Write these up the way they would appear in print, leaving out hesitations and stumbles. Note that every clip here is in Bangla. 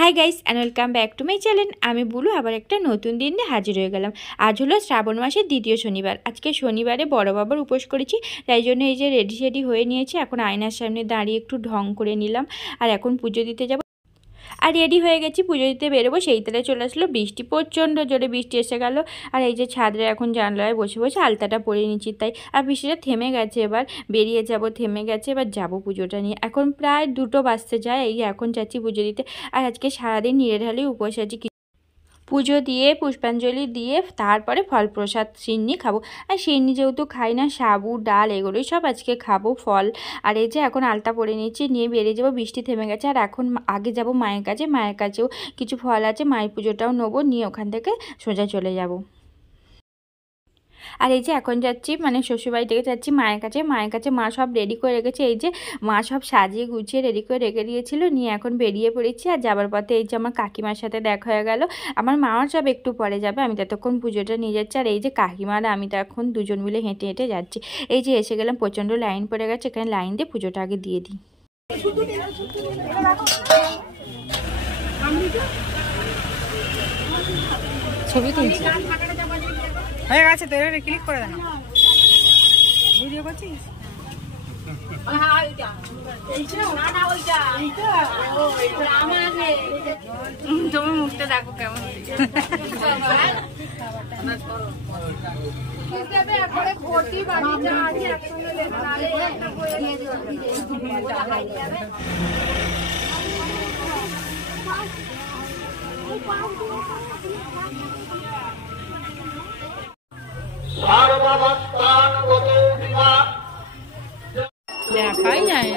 Hi guys and welcome back to my channel. আমি বুলু আবার একটা নতুন দিন নিয়ে হাজির হয়ে গেলাম। আজ হলো শ্রাবণ মাসের দ্বিতীয় শনিবার। আজকে শনিবারে বড় বাবার উপোস করেছি, তাই জন্য এই যে রেডি হয়ে নিয়েছি। এখন আয়নার সামনে দাঁড়িয়ে একটু ঢং করে নিলাম, আর এখন পুজো দিতে যাব। আর রেডি হয়ে গেছি, পুজো দিতে বেরোবো। সেই তালে চলে আসলো বৃষ্টি, প্রচণ্ড জোরে বৃষ্টি এসে গেল। আর এই যে ছাদরে এখন জানলায় বসে বসে আলতাটা পরে নিচ্ছি তাই। আর বৃষ্টিটা থেমে গেছে, এবার বেরিয়ে যাব, থেমে গেছে, এবার যাব পুজোটা নিয়ে। এখন প্রায় 2টো বাজতে যায়, এই এখন যাচ্ছি পুজো দিতে। আর আজকে সারাদিন নিরেঢালি উপোস আছি। পুজো দিয়ে পুষ্পাঞ্জলি দিয়ে তারপরে ফল প্রসাদ সিন্নি খাবো। আর সিন্নি যেহেতু খাই না, সাবু ডাল এগুলোই সব আজকে খাবো, ফল। আর এই যে এখন আলতা পরে নিচ্ছি, নিয়ে বেরিয়ে যাবো। বৃষ্টি থেমে গেছে, আর এখন আগে যাব মায়ের কাছে। মায়ের কাছেও কিছু ফল আছে, মায়ের পুজোটাও নেবো, নিয়ে ওখান থেকে সোজা চলে যাব। আর এই যে এখন যাচ্ছি, মানে শ্বশুরবাড়ি থেকে যাচ্ছি মায়ের কাছে। মায়ের কাছে মা সব রেডি করে রেখেছে, এই যে মা সব সাজিয়ে গুছিয়ে রেডি করে রেখে দিয়েছিল। নিয়ে এখন বেরিয়ে পড়েছি। আর যাবার পথে এই যে আমার কাকিমার সাথে দেখা হয়ে গেল। আমার মাও সব একটু পরে যাবে, আমি ততক্ষণ পুজোটা নিয়ে যাচ্ছি। আর এই যে কাকিমার আমি তো এখন দুজন মিলে হেঁটে হেঁটে যাচ্ছি। এই যে এসে গেলাম, প্রচণ্ড লাইন পড়ে গেছে, এখানে লাইন দিয়ে পুজোটা আগে দিয়ে দিই। ছবি তুলছি, হয়ে গেছে তো, এবারে ক্লিক করে দেন। ভিডিও করছিস? তুমি মুখটা দেখো কেমন। দেখাই যায়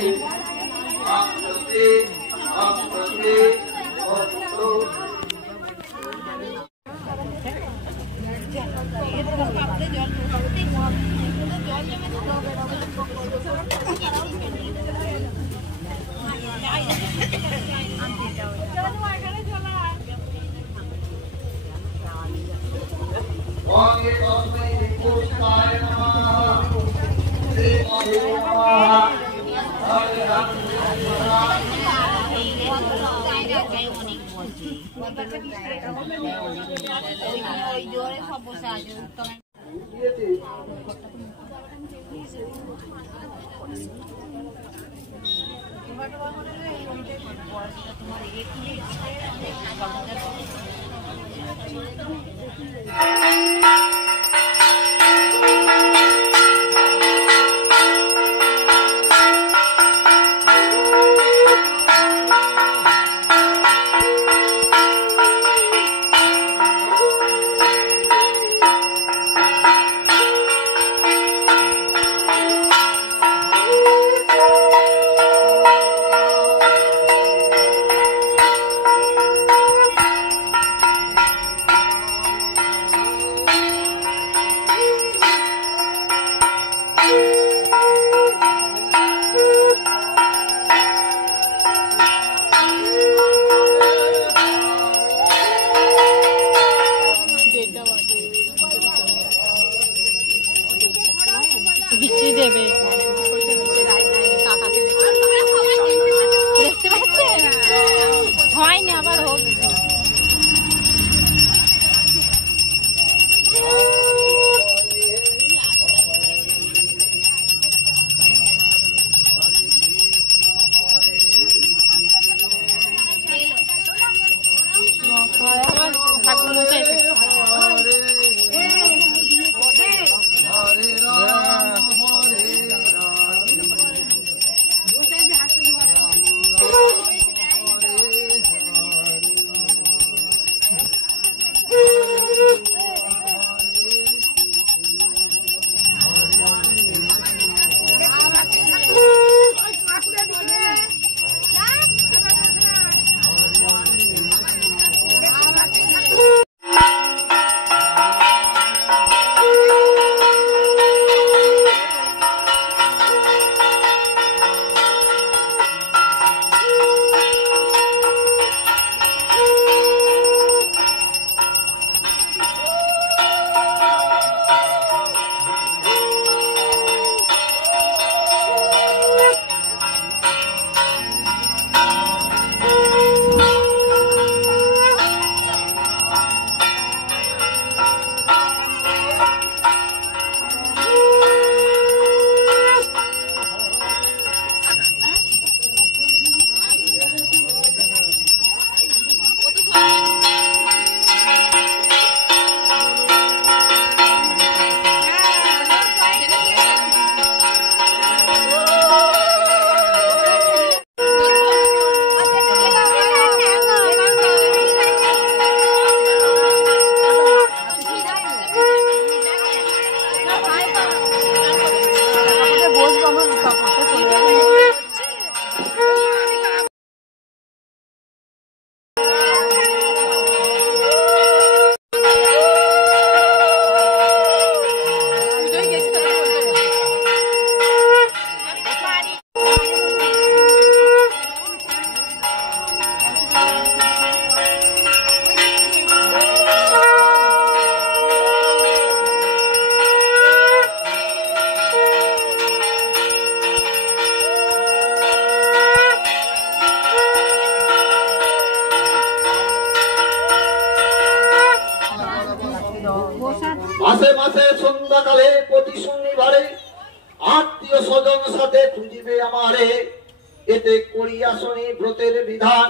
হইতে করিয়া শনি ব্রতের বিধান,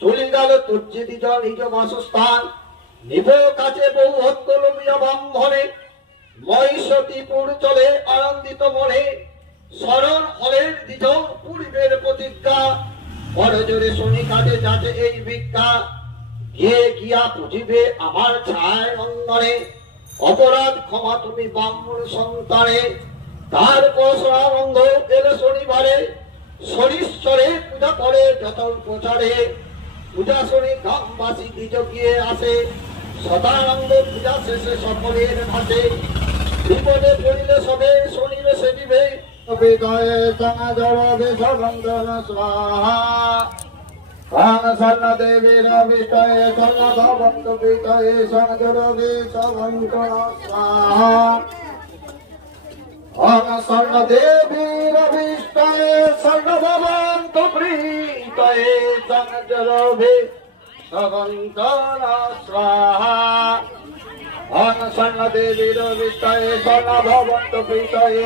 চলে গেল তর্জিত জল নিজ বাসস্থান। নিব কাছে বহু হত্যলমিয়া ব্রাহ্মণে, মহিষতীপুর চলে আনন্দিত মনে। শরণ হলের দ্বিজ পূর্বের প্রতিজ্ঞা, বড় জোরে শনি কাজে যাচ্ছে এই ভিক্ষা। গিয়ে গিয়া বুঝিবে আমার ছায় অঙ্গনে, অপরাধ ক্ষমা তুমি ব্রাহ্মণ সন্তানে। তারপর সরানন্দ এলো শনিবারে, শনিশ্বরে পূজা করে যত প্রচারে। পূজা শনি গ্রামবাসী দ্বিজ গিয়ে আসে, সদানন্দ পূজা শেষে সকলের ভাসে। বিপদে পড়িলে সবে শনির সেবিবে, বিদয়ে সমাজরে সবন্ধন স্বাহা। স্বর্ণ দেবীর বিষ্টয়ে স্বর্ণ ভবন্ত বিতয়ে সঞ্জরবে সবন্ধন স্বাহা। স্বর্ণ দেবীর বিষ্টয়ে স্বর্ণ ভবন্ত বিতয়ে সঞ্জরবে সবন্ধন স্বাহা। স্বর্ণ দেবীর বিষ্টয়ে স্বর্ণ ভবন্ত বিতয়ে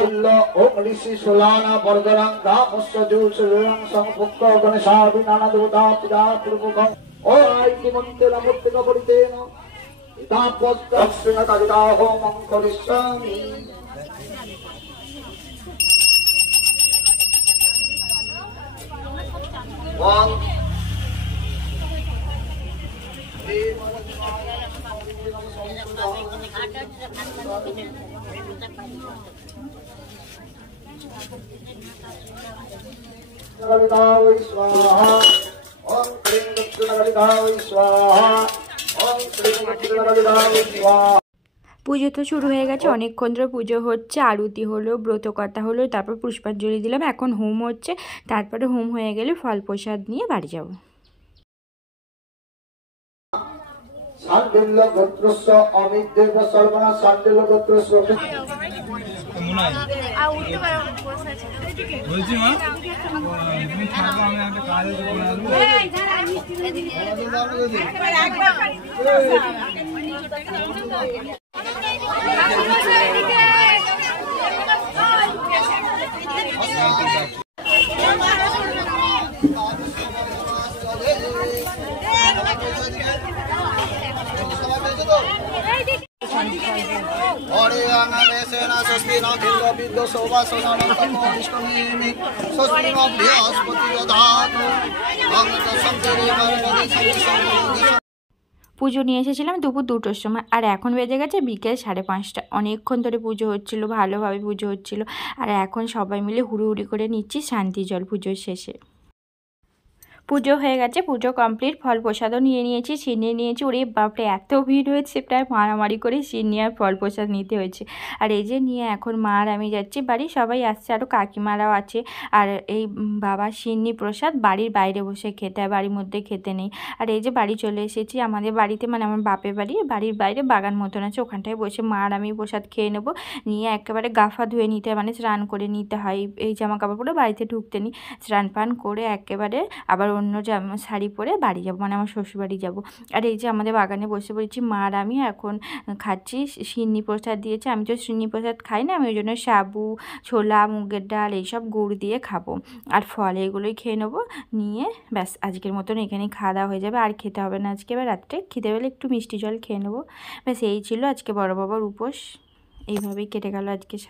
ওম ঋষি সুলানা বর্গরাং রামস্য জুসুরং সংপুক্ত গণেশাদি নানা দেবতা পূজা পূর্বকং ও আইতি মন্ত্রেণ মূর্তিকা পরিতেন ইতাপস্য কাজিতা হোমং করিষ্যামি। स्वाहा ओम क्लीं दक्षिणकालिकाय स्वाहा ओम क्लीं दक्षिणकालिकाय स्वाहा। পুজো তো শুরু হয়ে গেছে, অনেকক্ষণ ধরে পুজো হচ্ছে, আরতি হলো, ব্রতকথা হলো, তারপর পুষ্পাঞ্জলি দিলাম, এখন হোম হচ্ছে। তারপরে হোম হয়ে গেলে ফল প্রসাদ নিয়ে বাড়ি যাব। শান্তিল্য গোত্রস্য অমিত দেব সর্বনা শান্তিল্য গোত্রস্য বলছি মা তুমি থাকো, আমি একটা কাজ পুজো নিয়ে এসেছিলাম দুপুর 2টোর সময়, আর এখন বেজে গেছে বিকেল 5:30। অনেকক্ষণ ধরে পুজো হচ্ছিল, ভালোভাবে পুজো হচ্ছিল, আর এখন সবাই মিলে হুড়ুহুড়ি করে নিচ্ছি শান্তি জল পুজোর শেষে। পুজো হয়ে গেছে, পুজো কমপ্লিট, ফল প্রসাদও নিয়ে নিয়েছি, সিন্নি নিয়েছি। ওরে বাপরে এত ভিড় হয়েছে, প্রায় মারামারি করে সিন্নি আর ফল প্রসাদ নিতে হয়েছে। আর এই যে নিয়ে এখন মা আর আমি যাচ্ছি বাড়ি, সবাই আসছে, আরও কাকিমারাও আছে। আর এই বাবা সিন্নি প্রসাদ বাড়ির বাইরে বসে খেতে হয়, বাড়ির মধ্যে খেতে নেই। আর এই যে বাড়ি চলে এসেছি, আমাদের বাড়িতে মানে আমার বাপের বাড়ির বাইরে বাগান মতন আছে, ওখানটায় বসে মা আর আমি প্রসাদ খেয়ে নেবো। নিয়ে একেবারে গাফা ধুয়ে নিতে হয়, মানে স্নান করে নিতে হয়, এই জামা কাপড় পরে বাড়িতে ঢুকতে নিই। স্নান পান করে একেবারে আবার অন্য শাড়ি পরে বাড়ি যাব, মানে আমার শ্বশুরবাড়ি যাব। আর এই যে আমাদের বাগানে বসে পড়েছি মা আর আমি, এখন খাচ্ছি। সিন্নি প্রসাদ দিয়েছে, আমি তো সিন্নি প্রসাদ খাই না, আমি ওই জন্য সাবু, ছোলা, মুগের ডাল এইসব গুড় দিয়ে খাবো, আর ফল এগুলোই খেয়ে নেবো। নিয়ে ব্যাস আজকের মতন এখানেই খাওয়া দাওয়া হয়ে যাবে, আর খেতে হবে না আজকে। এবার রাত্রে খিদে পেলে একটু মিষ্টি জল খেয়ে নেবো। ব্যাস এই ছিল আজকে বড় বাবার উপোস, এইভাবেই কেটে গেল আজকে।